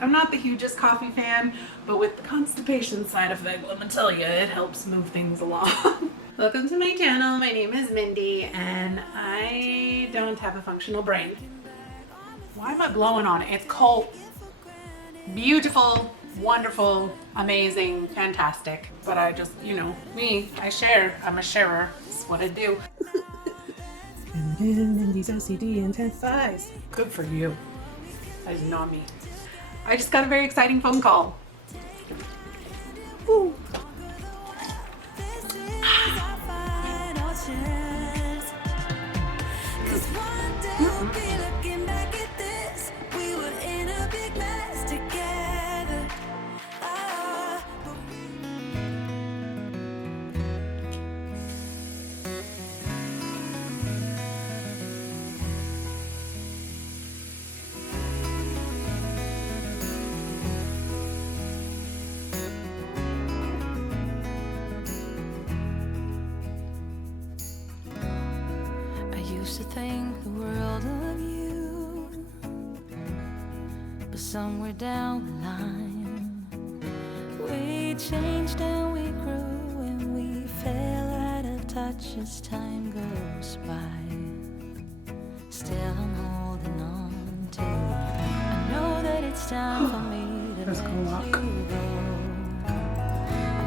I'm not the hugest coffee fan, but with the constipation side effect, let me tell you, it helps move things along. Welcome to my channel. My name is Mindy, and I don't have a functional brain. Why am I blowing on it? It's cold. Beautiful, wonderful, amazing, fantastic. But I just, you know, me, I share. I'm a sharer. That's what I do. And then Mindy's OCD intensifies. Good for you. That is not me. I just got a very exciting phone call. Woo. To think the world of you, but somewhere down the line we changed and we grew and we fell out of touch as time goes by. Still I'm holding on to you. I know that it's time for me to let you go. I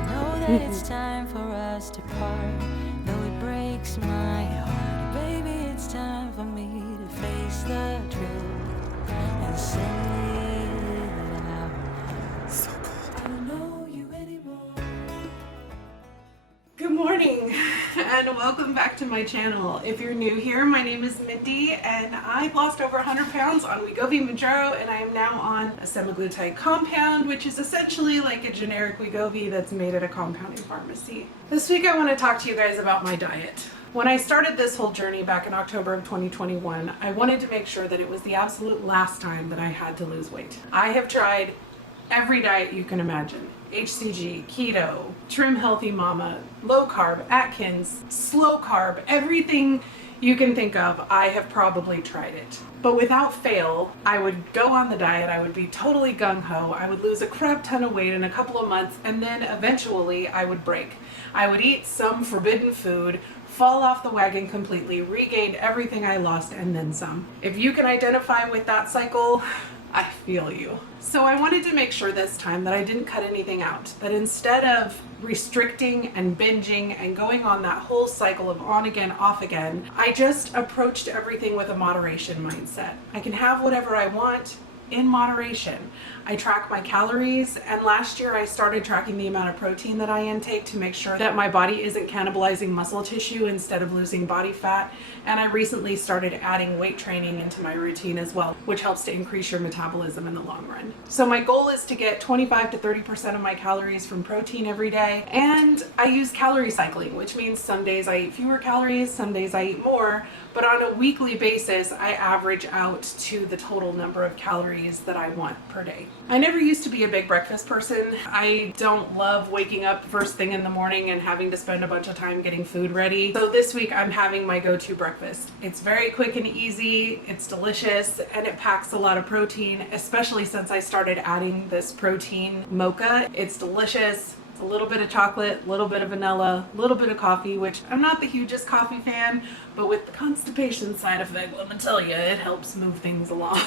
know that it's time for us to part, though it breaks my heart. Baby, it's time for me to face the truth and say it out loud. So cold. I don't know you anymore. Good morning and welcome back to my channel. If you're new here, my name is Mindy and I lost over 100 pounds on Wegovy Mounjaro, and I am now on a semaglutide compound, which is essentially like a generic Wegovy that's made at a compounding pharmacy. This week I want to talk to you guys about my diet. When I started this whole journey back in October of 2021, I wanted to make sure that it was the absolute last time that I had to lose weight. I have tried every diet you can imagine. HCG, keto, trim healthy mama, low carb, Atkins, slow carb, everything you can think of, I have probably tried it. But without fail, I would go on the diet, I would be totally gung-ho, I would lose a crap ton of weight in a couple of months, and then eventually I would break. I would eat some forbidden food, fall off the wagon completely, regained everything I lost, and then some. If you can identify with that cycle, I feel you. So I wanted to make sure this time that I didn't cut anything out, that instead of restricting and binging and going on that whole cycle of on again, off again, I just approached everything with a moderation mindset. I can have whatever I want in moderation. I track my calories, and last year I started tracking the amount of protein that I intake to make sure that my body isn't cannibalizing muscle tissue instead of losing body fat. And I recently started adding weight training into my routine as well, which helps to increase your metabolism in the long run. So my goal is to get 25 to 30% of my calories from protein every day. And I use calorie cycling, which means some days I eat fewer calories, some days I eat more, but on a weekly basis, I average out to the total number of calories that I want per day. I never used to be a big breakfast person. I don't love waking up first thing in the morning and having to spend a bunch of time getting food ready. So this week I'm having my go-to breakfast. It's very quick and easy, it's delicious, and it packs a lot of protein, especially since I started adding this protein mocha. It's delicious. It's a little bit of chocolate, a little bit of vanilla, a little bit of coffee, which I'm not the hugest coffee fan, but with the constipation side effect, let me tell you, it helps move things along.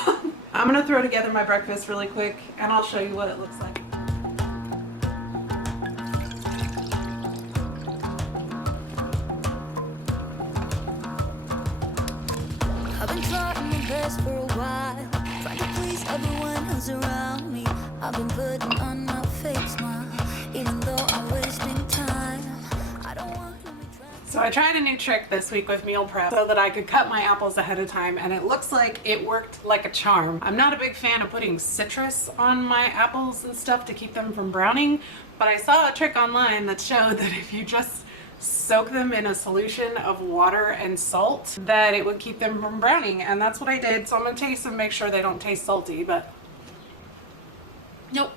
I'm gonna throw together my breakfast really quick and I'll show you what it looks like. I've been trying my best for a while, trying to please everyone who's around me. I've been putting on my fake smile, even though I'm wasting time. I don't want to be trying. So I tried a new trick this week with meal prep so that I could cut my apples ahead of time, and it looks like it worked like a charm. I'm not a big fan of putting citrus on my apples and stuff to keep them from browning, but I saw a trick online that showed that if you just soak them in a solution of water and salt, that it would keep them from browning, and that's what I did. So I'm gonna taste them, make sure they don't taste salty, but nope.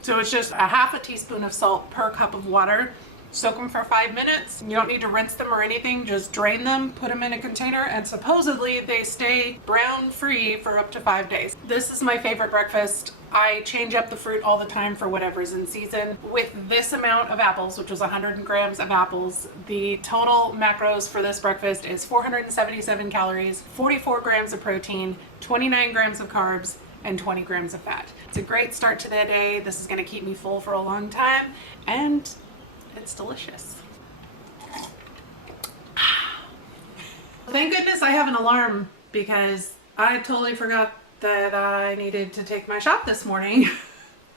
So it's just a half a teaspoon of salt per cup of water, soak them for 5 minutes. You don't need to rinse them or anything, just drain them, put them in a container, and supposedly they stay brown free for up to 5 days. This is my favorite breakfast. I change up the fruit all the time for whatever's in season. With this amount of apples, which was 100 grams of apples, the total macros for this breakfast is 477 calories, 44 grams of protein, 29 grams of carbs, and 20 grams of fat. It's a great start to the day. This is gonna keep me full for a long time, and it's delicious. Thank goodness I have an alarm because I totally forgot that I needed to take my shot this morning.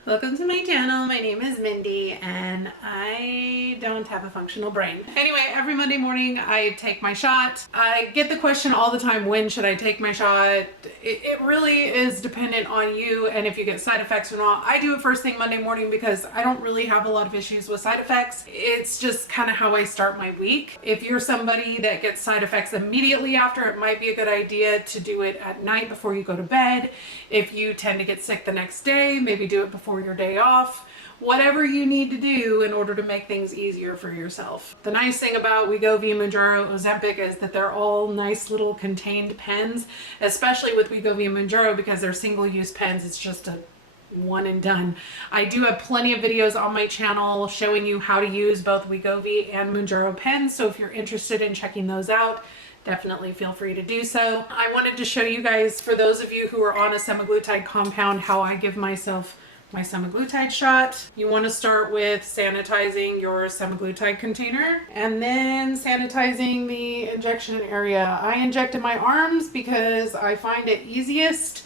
Welcome to my channel. My name is Mindy and I don't have a functional brain. Anyway, every Monday morning I take my shot. I get the question all the time, when should I take my shot? It really is dependent on you and if you get side effects or not. I do it first thing Monday morning because I don't really have a lot of issues with side effects. It's just kind of how I start my week. If you're somebody that gets side effects immediately after, it might be a good idea to do it at night before you go to bed. If you tend to get sick the next day, maybe do it before your day off. Whatever you need to do in order to make things easier for yourself. The nice thing about Wegovy, Mounjaro, Ozempic is that they're all nice little contained pens, especially with Wegovy and Mounjaro because they're single-use pens. It's just a one and done. I do have plenty of videos on my channel showing you how to use both Wegovy and Mounjaro pens, so if you're interested in checking those out, definitely feel free to do so. I wanted to show you guys, for those of you who are on a semaglutide compound, how I give myself my semaglutide shot. You want to start with sanitizing your semaglutide container and then sanitizing the injection area. I inject in my arms because I find it easiest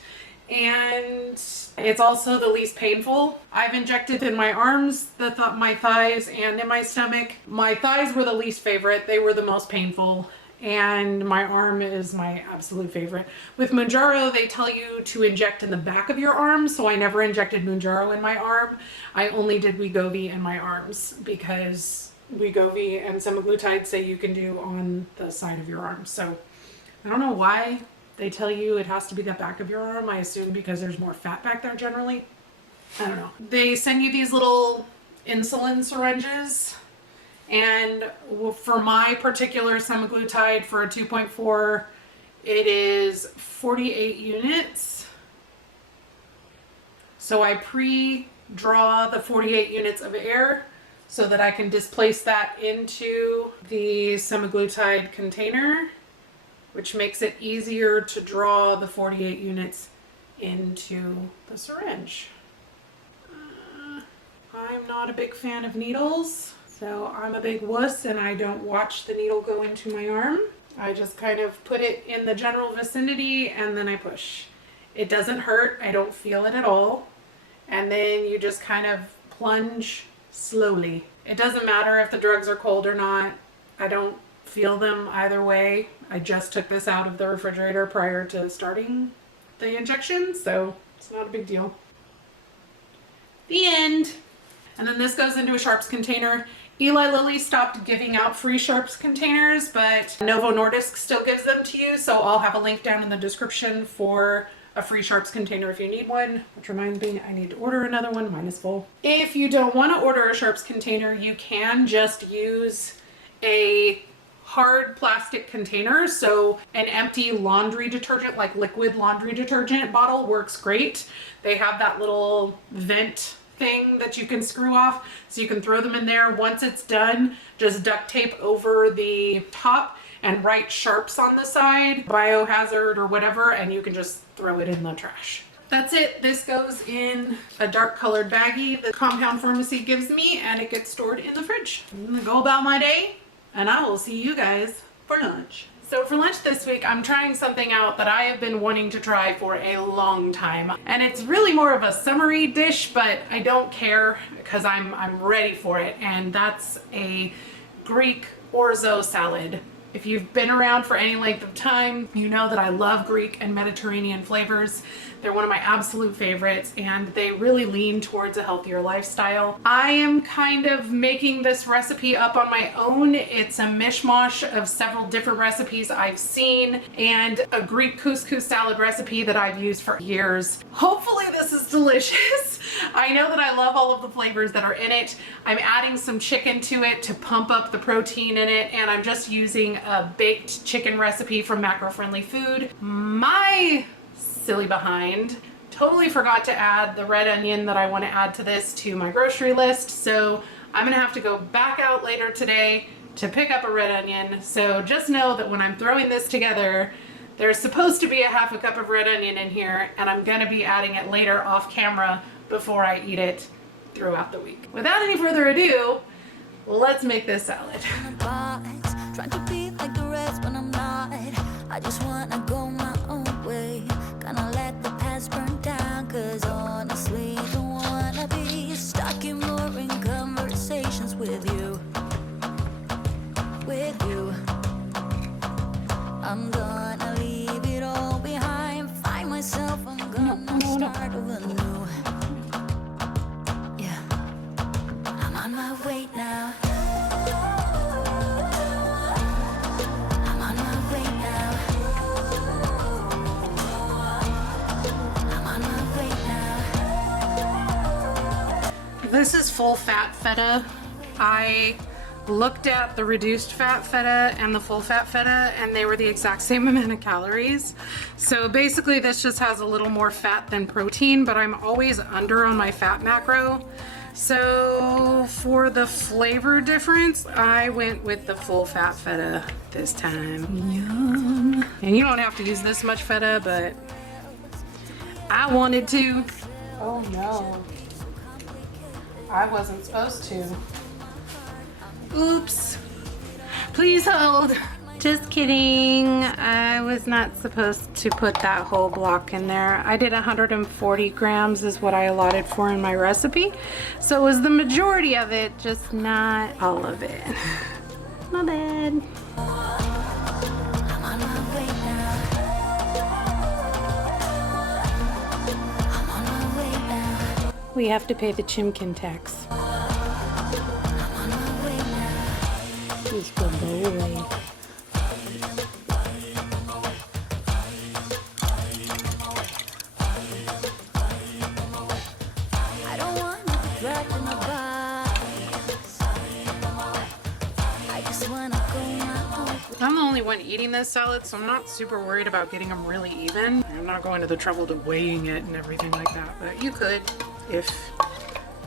and it's also the least painful. I've injected in my arms, my thighs, and in my stomach. My thighs were the least favorite. They were the most painful. And my arm is my absolute favorite. With Mounjaro, they tell you to inject in the back of your arm, so I never injected Mounjaro in my arm. I only did Wegovy in my arms because Wegovy and semaglutide say you can do on the side of your arm. So I don't know why they tell you it has to be the back of your arm. I assume because there's more fat back there generally. I don't know. They send you these little insulin syringes. And for my particular semaglutide for a 2.4, it is 48 units. So I pre-draw the 48 units of air so that I can displace that into the semaglutide container, which makes it easier to draw the 48 units into the syringe. I'm not a big fan of needles. So I'm a big wuss and I don't watch the needle go into my arm. I just kind of put it in the general vicinity and then I push. It doesn't hurt, I don't feel it at all. And then you just kind of plunge slowly. It doesn't matter if the drugs are cold or not. I don't feel them either way. I just took this out of the refrigerator prior to starting the injection, so it's not a big deal. The end. And then this goes into a sharps container. Eli Lilly stopped giving out free sharps containers, but Novo Nordisk still gives them to you. So I'll have a link down in the description for a free sharps container if you need one, which reminds me I need to order another one. Mine is full. If you don't want to order a sharps container, you can just use a hard plastic container. So an empty laundry detergent, like liquid laundry detergent bottle, works great. They have that little vent thing that you can screw off, so you can throw them in there. Once it's done, just duct tape over the top and write sharps on the side, biohazard or whatever, and you can just throw it in the trash. That's it. This goes in a dark colored baggie the compound pharmacy gives me, and it gets stored in the fridge. I'm gonna go about my day and I will see you guys for lunch. So for lunch this week, I'm trying something out that I have been wanting to try for a long time. And it's really more of a summery dish, but I don't care because I'm ready for it. And that's a Greek orzo salad. If you've been around for any length of time, you know that I love Greek and Mediterranean flavors. They're one of my absolute favorites, and they really lean towards a healthier lifestyle. I am kind of making this recipe up on my own. It's a mishmash of several different recipes I've seen and a Greek couscous salad recipe that I've used for years. Hopefully this is delicious. I know that I love all of the flavors that are in it. I'm adding some chicken to it to pump up the protein in it, and I'm just using a baked chicken recipe from Macro Friendly Food. My silly behind totally forgot to add the red onion that I want to add to this to my grocery list, so I'm gonna have to go back out later today to pick up a red onion. So just know that when I'm throwing this together, there's supposed to be a half a cup of red onion in here, and I'm gonna be adding it later off camera before I eat it throughout the week. Without any further ado, let's make this salad. Trying to be like the rest, but I'm not. I just wanna go my own way. Gonna let the past burn down, cause honestly, don't wanna be stuck in boring conversations with you. With you. I'm gonna leave it all behind, find myself, I'm gonna start over new. Yeah, I'm on my way now. I'm on my way now. I'm on my way now. This is full fat feta. I looked at the reduced fat feta and the full fat feta, and they were the exact same amount of calories. So basically this just has a little more fat than protein, but I'm always under on my fat macro. So for the flavor difference, I went with the full fat feta this time. Yum. And you don't have to use this much feta, but I wanted to. Oh no, I wasn't supposed to. Oops. Please hold. Just kidding. I was not supposed to put that whole block in there. I did 140 grams is what I allotted for in my recipe. So it was the majority of it, just not all of it. My bad. We have to pay the chimkin tax. Just go away. I don't want to be dragged in a box. I just want to go my own way. I'm the only one eating this salad, so I'm not super worried about getting them really even. I'm not going to the trouble to weighing it and everything like that, but you could if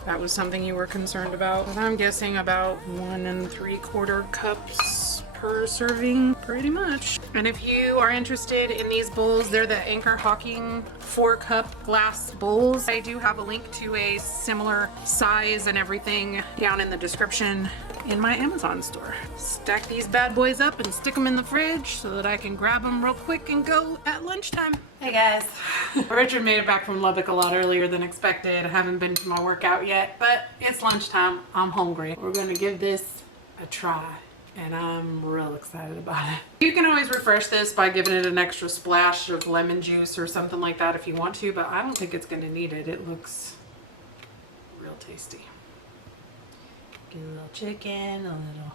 that was something you were concerned about. But I'm guessing about 1 3/4 cups per serving, pretty much. And if you are interested in these bowls, they're the Anchor Hawking 4-cup glass bowls. I do have a link to a similar size and everything down in the description in my Amazon store. Stack these bad boys up and stick them in the fridge so that I can grab them real quick and go at lunchtime. Hey guys. Richard made it back from Lubbock a lot earlier than expected. I haven't been to my workout yet, but it's lunchtime. I'm hungry. We're gonna give this a try, and I'm real excited about it. You can always refresh this by giving it an extra splash of lemon juice or something like that if you want to, but I don't think it's gonna need it. It looks real tasty. Get a little chicken, a little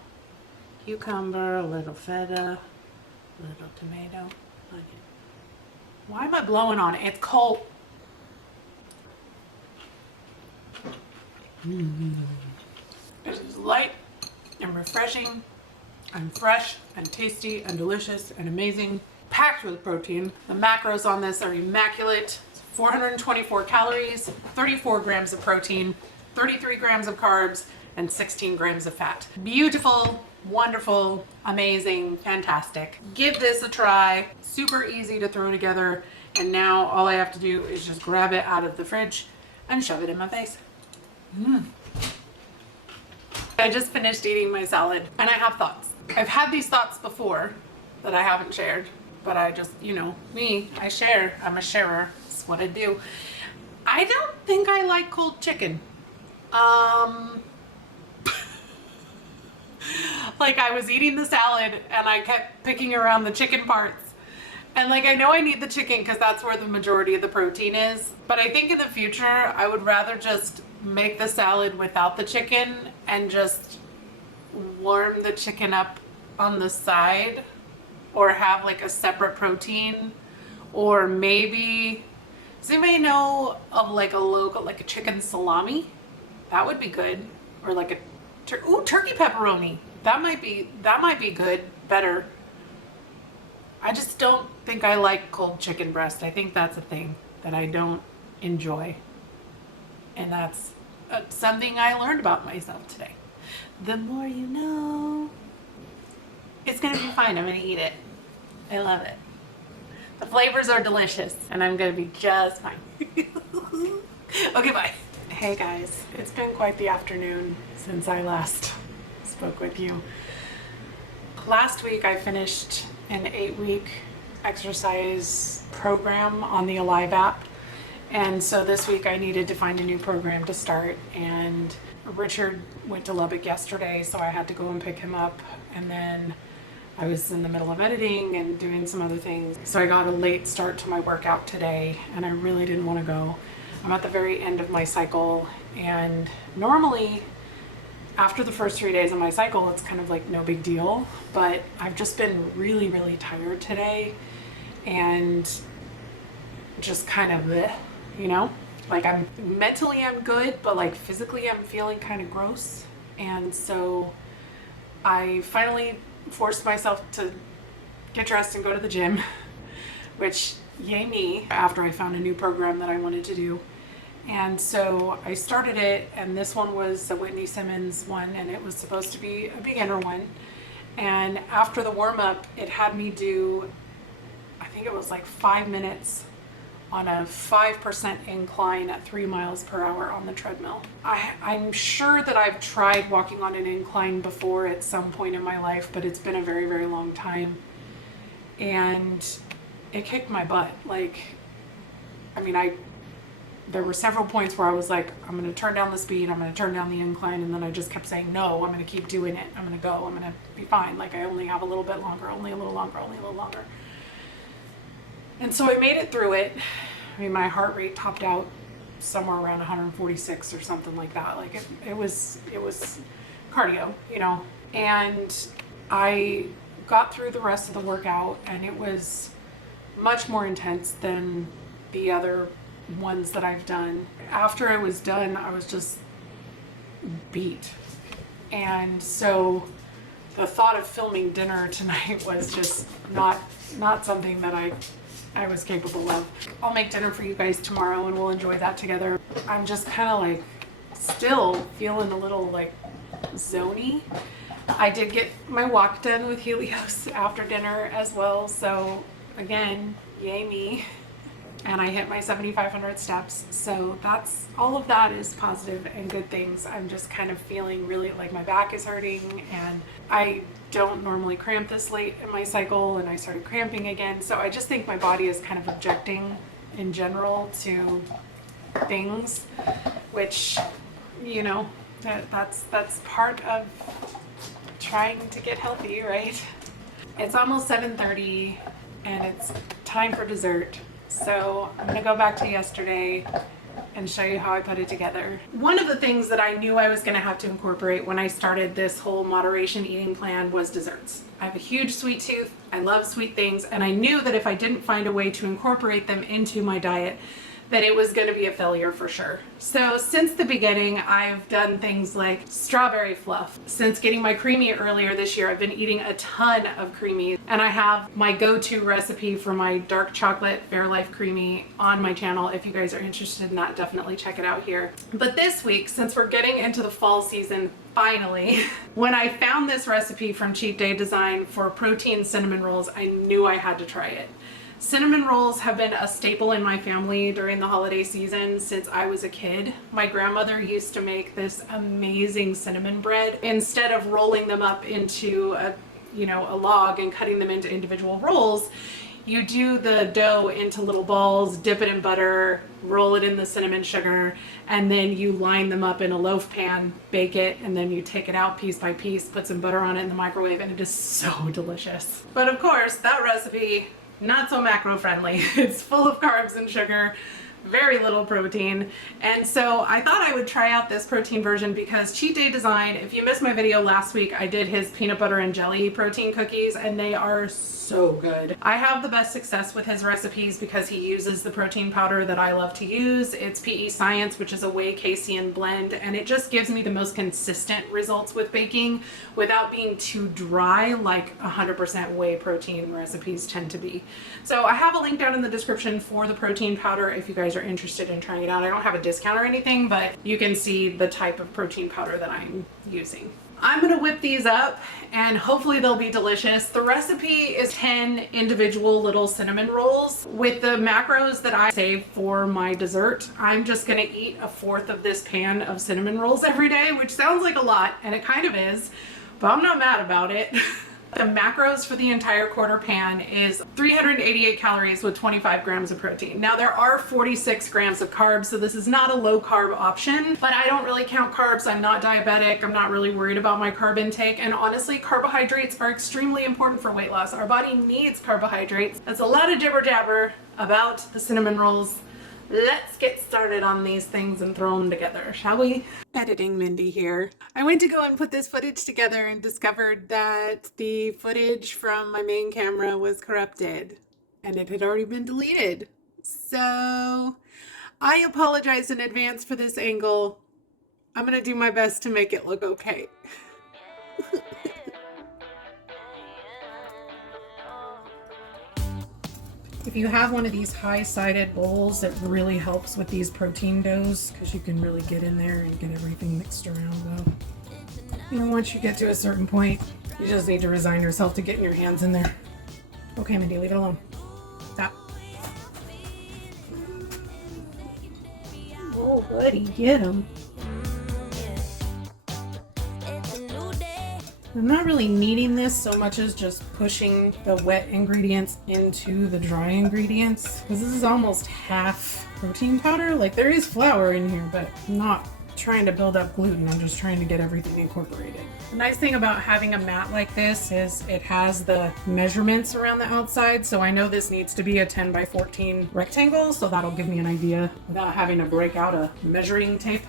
cucumber, a little feta, a little tomato, onion. Why am I blowing on it? It's cold. This is light and refreshing and fresh and tasty and delicious and amazing. Packed with protein. The macros on this are immaculate. 424 calories, 34 grams of protein, 33 grams of carbs, and 16 grams of fat. Beautiful, wonderful, amazing, fantastic. Give this a try. Super easy to throw together. And now all I have to do is just grab it out of the fridge and shove it in my face. I just finished eating my salad and I have thoughts. I've had these thoughts before that I haven't shared, but I just, you know, me, I share. I'm a sharer. That's what I do. I don't think I like cold chicken. Like I was eating the salad and I kept picking around the chicken parts. And like I know I need the chicken because that's where the majority of the protein is. But I think in the future I would rather just make the salad without the chicken and just warm the chicken up on the side, or have like a separate protein, or maybe Does anybody know of like a local, like a chicken salami? That would be good. Or like a turkey pepperoni. That might be good, better. I just don't think I like cold chicken breast. I think that's a thing that I don't enjoy. And that's something I learned about myself today. The more you know. It's gonna be fine. I'm gonna eat it. I love it. The flavors are delicious and I'm gonna be just fine. Okay, bye. Hey guys, it's been quite the afternoon since I last spoke with you. Last week I finished an 8-week exercise program on the Alive app. And so this week I needed to find a new program to start, and Richard went to Lubbock yesterday, so I had to go and pick him up, and then I was in the middle of editing and doing some other things. So I got a late start to my workout today and I really didn't want to go. I'm at the very end of my cycle, and normally after the first 3 days of my cycle, it's kind of like no big deal, but I've just been really, really tired today and just kind of bleh, you know, like I'm mentally I'm good, but like physically I'm feeling kind of gross. And so I finally forced myself to get dressed and go to the gym, which yay me, after I found a new program that I wanted to do. And so I started it, and this one was a Whitney Simmons one, and it was supposed to be a beginner one. And after the warm-up, it had me do, I think it was like 5 minutes on a 5% incline at 3 miles per hour on the treadmill. I'm sure that I've tried walking on an incline before at some point in my life, but it's been a very, very long time. And it kicked my butt. Like, I mean, there were several points where I was like, I'm going to turn down the speed, I'm going to turn down the incline, and then I just kept saying, no, I'm going to keep doing it, I'm going to go, I'm going to be fine. Like, I only have a little bit longer, only a little longer, only a little longer. And so I made it through it. I mean, my heart rate topped out somewhere around 146 or something like that. Like, it was cardio, you know. And I got through the rest of the workout, and it was much more intense than the other ones that I've done. After I was done, I was just beat. And so the thought of filming dinner tonight was just not something that I was capable of. I'll make dinner for you guys tomorrow and we'll enjoy that together. I'm just kind of like still feeling a little like zony. I did get my walk done with Helios after dinner as well, so again, yay me. And I hit my 7,500 steps, so that's all of that is positive and good things. I'm just kind of feeling really like my back is hurting, and I don't normally cramp this late in my cycle, and I started cramping again. So I just think my body is kind of objecting in general to things, which, you know, that's part of trying to get healthy, right? It's almost 7:30 and it's time for dessert. So I'm gonna go back to yesterday and show you how I put it together. One of the things that I knew I was gonna have to incorporate when I started this whole moderation eating plan was desserts. I have a huge sweet tooth, I love sweet things, and I knew that if I didn't find a way to incorporate them into my diet, that it was going to be a failure for sure. So since the beginning, I've done things like strawberry fluff. Since getting my creamy earlier this year, I've been eating a ton of creamies, and I have my go-to recipe for my dark chocolate Fairlife creamy on my channel. If you guys are interested in that, definitely check it out here. But this week, since we're getting into the fall season, finally, when I found this recipe from Cheat Day Design for protein cinnamon rolls, I knew I had to try it. Cinnamon rolls have been a staple in my family during the holiday season since I was a kid. My grandmother used to make this amazing cinnamon bread. Instead of rolling them up into a log and cutting them into individual rolls, you do the dough into little balls, dip it in butter, roll it in the cinnamon sugar, and then you line them up in a loaf pan, bake it, and then you take it out piece by piece, put some butter on it in the microwave, and it is so delicious. But of course, that recipe, not so macro friendly. It's full of carbs and sugar, very little protein. And so I thought I would try out this protein version because Cheat Day Design, if you missed my video last week, I did his peanut butter and jelly protein cookies and they are so good. I have the best success with his recipes because he uses the protein powder that I love to use. It's PE Science, which is a whey casein blend, and it just gives me the most consistent results with baking without being too dry like 100% whey protein recipes tend to be. So I have a link down in the description for the protein powder if you guys are interested in trying it out. I don't have a discount or anything, but you can see the type of protein powder that I'm using. I'm gonna whip these up and hopefully they'll be delicious. The recipe is 10 individual little cinnamon rolls. With the macros that I save for my dessert, I'm just gonna eat a fourth of this pan of cinnamon rolls every day, which sounds like a lot, and it kind of is, but I'm not mad about it. The macros for the entire quarter pan is 388 calories with 25 grams of protein. Now there are 46 grams of carbs, so this is not a low carb option, but I don't really count carbs. I'm not diabetic. I'm not really worried about my carb intake. And honestly, carbohydrates are extremely important for weight loss. Our body needs carbohydrates. That's a lot of jibber jabber about the cinnamon rolls. Let's get started on these things and throw them together, shall we? Editing Mindy here. I went to go and put this footage together and discovered that the footage from my main camera was corrupted and it had already been deleted. So I apologize in advance for this angle. I'm gonna do my best to make it look okay. If you have one of these high-sided bowls, it really helps with these protein doughs because you can really get in there and get everything mixed around well. And once you get to a certain point, you just need to resign yourself to getting your hands in there. Okay, Mindy, leave it alone. Stop. Oh, buddy, get him. I'm not really kneading this so much as just pushing the wet ingredients into the dry ingredients because this is almost half protein powder. Like there is flour in here, but I'm not trying to build up gluten. I'm just trying to get everything incorporated. The nice thing about having a mat like this is it has the measurements around the outside. So I know this needs to be a 10 by 14 rectangle. So that'll give me an idea without having to break out a measuring tape.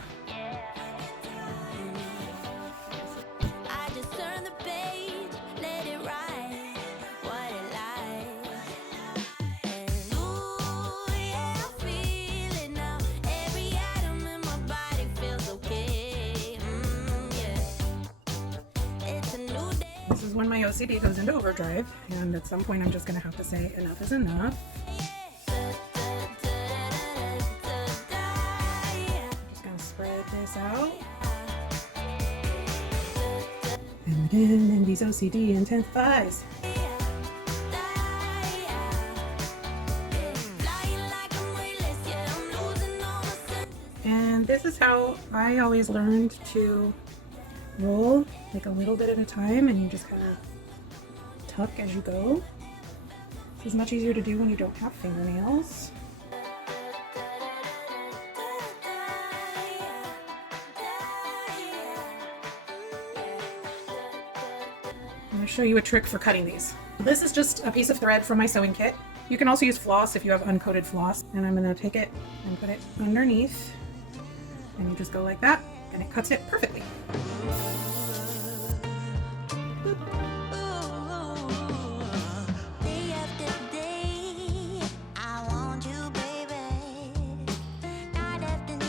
This is when my OCD goes into overdrive, and at some point I'm just going to have to say enough is enough. Just going to spread this out. And then Mindy's OCD intensifies. And this is how I always learned to roll, like a little bit at a time, and you just kind of tuck as you go. This is much easier to do when you don't have fingernails. I'm going to show you a trick for cutting these. This is just a piece of thread from my sewing kit. You can also use floss if you have uncoated floss, and I'm going to take it and put it underneath, and you just go like that, and it cuts it perfectly.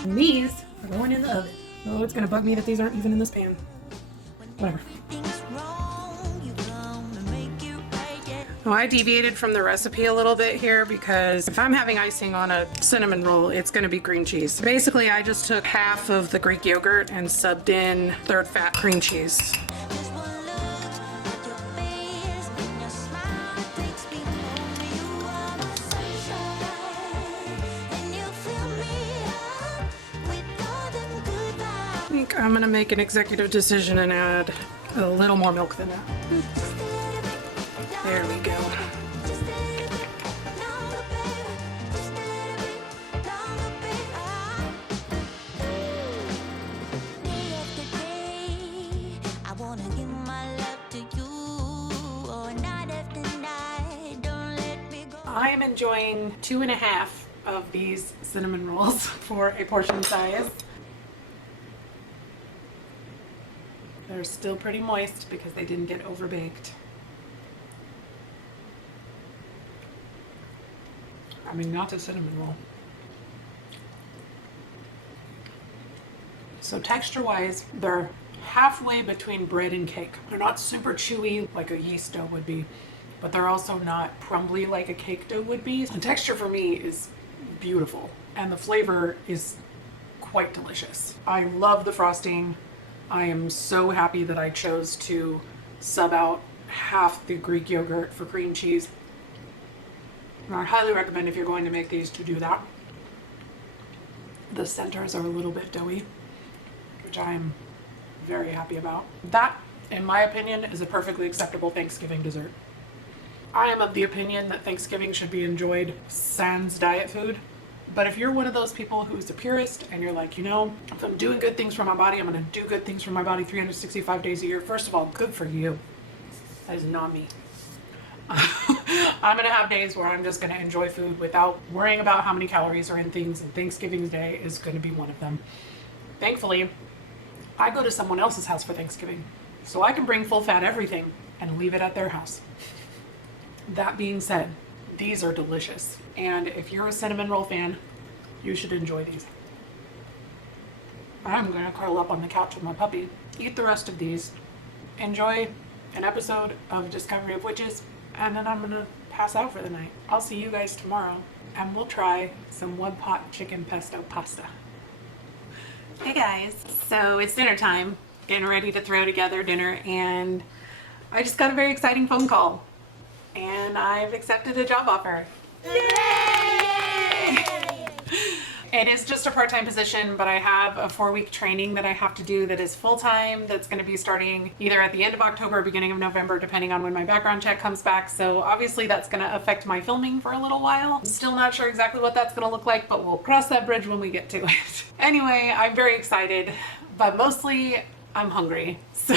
And these are going in the oven. Oh, it's gonna bug me that these aren't even in this pan. Whatever. Well, I deviated from the recipe a little bit here because if I'm having icing on a cinnamon roll, it's going to be green cheese. Basically, I just took half of the Greek yogurt and subbed in third fat cream cheese. I think I'm going to make an executive decision and add a little more milk than that. There we go. I am enjoying 2.5 of these cinnamon rolls for a portion size. They're still pretty moist because they didn't get overbaked. I mean, not a cinnamon roll. So texture-wise, they're halfway between bread and cake. They're not super chewy like a yeast dough would be, but they're also not crumbly like a cake dough would be. The texture for me is beautiful, and the flavor is quite delicious. I love the frosting. I am so happy that I chose to sub out half the Greek yogurt for cream cheese. And I highly recommend, if you're going to make these, to do that. The centers are a little bit doughy, which I am very happy about. That, in my opinion, is a perfectly acceptable Thanksgiving dessert. I am of the opinion that Thanksgiving should be enjoyed sans diet food. But if you're one of those people who's a purist and you're like, you know, if I'm doing good things for my body, I'm going to do good things for my body 365 days a year. First of all, good for you. That is not me. I'm going to have days where I'm just going to enjoy food without worrying about how many calories are in things, and Thanksgiving Day is going to be one of them. Thankfully, I go to someone else's house for Thanksgiving, so I can bring full fat everything and leave it at their house. That being said, these are delicious, and if you're a cinnamon roll fan, you should enjoy these. I'm going to curl up on the couch with my puppy, eat the rest of these, enjoy an episode of Discovery of Witches, and then I'm going to pass out for the night. I'll see you guys tomorrow, and we'll try some one-pot chicken pesto pasta. Hey guys, so it's dinner time, getting ready to throw together dinner, and I just got a very exciting phone call. And I've accepted a job offer. Yay! It is just a part-time position, but I have a 4-week training that I have to do that is full-time, that's going to be starting either at the end of October or beginning of November, depending on when my background check comes back. So obviously that's going to affect my filming for a little while. I'm still not sure exactly what that's going to look like, but we'll cross that bridge when we get to it. Anyway, I'm very excited, but mostly I'm hungry. So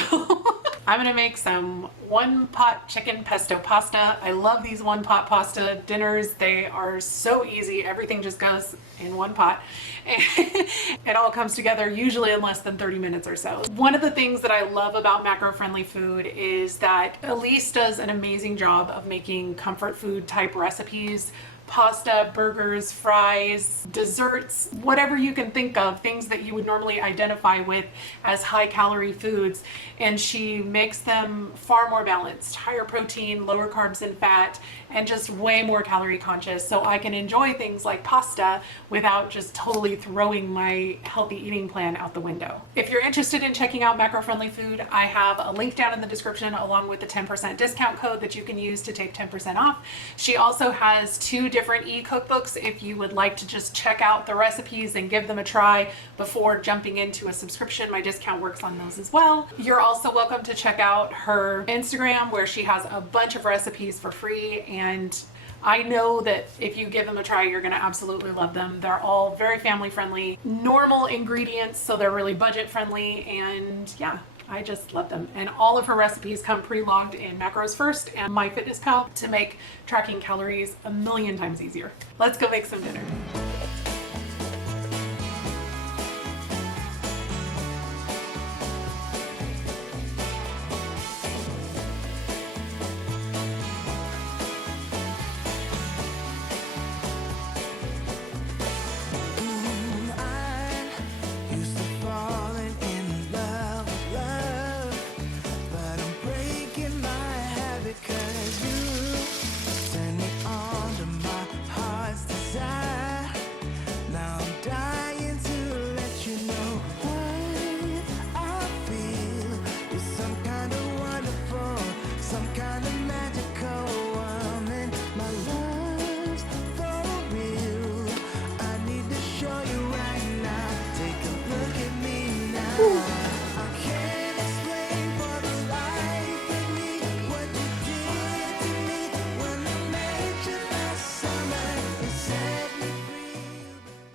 I'm gonna make some one-pot chicken pesto pasta. I love these one-pot pasta dinners. They are so easy. Everything just goes in one pot. It all comes together usually in less than 30 minutes or so. One of the things that I love about macro-friendly food is that Elise does an amazing job of making comfort food type recipes. Pasta, burgers, fries, desserts, whatever you can think of, things that you would normally identify with as high calorie foods. And she makes them far more balanced, higher protein, lower carbs and fat, and just way more calorie conscious. So I can enjoy things like pasta without just totally throwing my healthy eating plan out the window. If you're interested in checking out macro-friendly food, I have a link down in the description along with the 10% discount code that you can use to take 10% off. She also has 2 different e-cookbooks if you would like to just check out the recipes and give them a try before jumping into a subscription. My discount works on those as well. You're also welcome to check out her Instagram, where she has a bunch of recipes for free, and I know that if you give them a try, you're going to absolutely love them. They're all very family friendly, normal ingredients, so they're really budget friendly, and yeah, I just love them. And all of her recipes come pre-logged in Macros First and MyFitnessPal to make tracking calories a million times easier. Let's go make some dinner.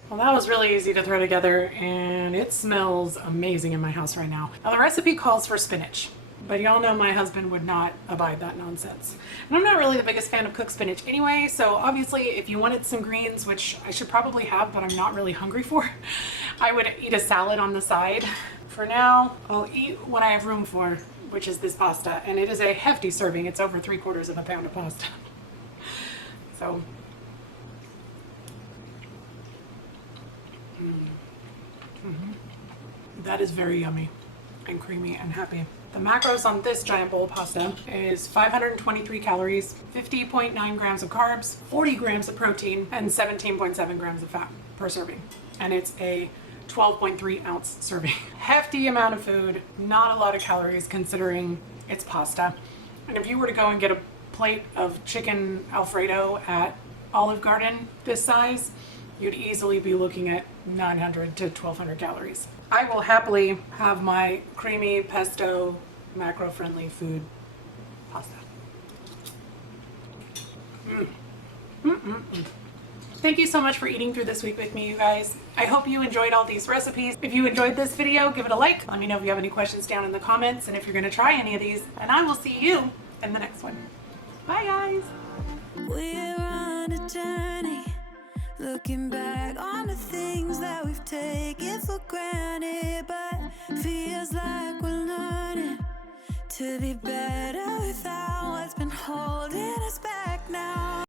Well, that was really easy to throw together, and it smells amazing in my house right now. Now the recipe calls for spinach. But y'all know my husband would not abide that nonsense. And I'm not really the biggest fan of cooked spinach anyway, so obviously if you wanted some greens, which I should probably have, but I'm not really hungry for, I would eat a salad on the side. For now, I'll eat what I have room for, which is this pasta, and it is a hefty serving. It's over 3/4 of a pound of pasta. So, that is very yummy and creamy and happy. The macros on this giant bowl of pasta is 523 calories, 50.9 grams of carbs, 40 grams of protein, and 17.7 grams of fat per serving. And it's a 12.3 ounce serving. Hefty amount of food, not a lot of calories considering it's pasta. And if you were to go and get a plate of chicken Alfredo at Olive Garden this size, you'd easily be looking at 900 to 1200 calories. I will happily have my creamy pesto macro-friendly food pasta. Thank you so much for eating through this week with me, you guys. I hope you enjoyed all these recipes. If you enjoyed this video, give it a like. Let me know if you have any questions down in the comments and if you're gonna try any of these, and I will see you in the next one. Bye guys. We're on a journey, looking back on the things that we've taken for granted, but feels like we're learning to be better without what's been holding us back now.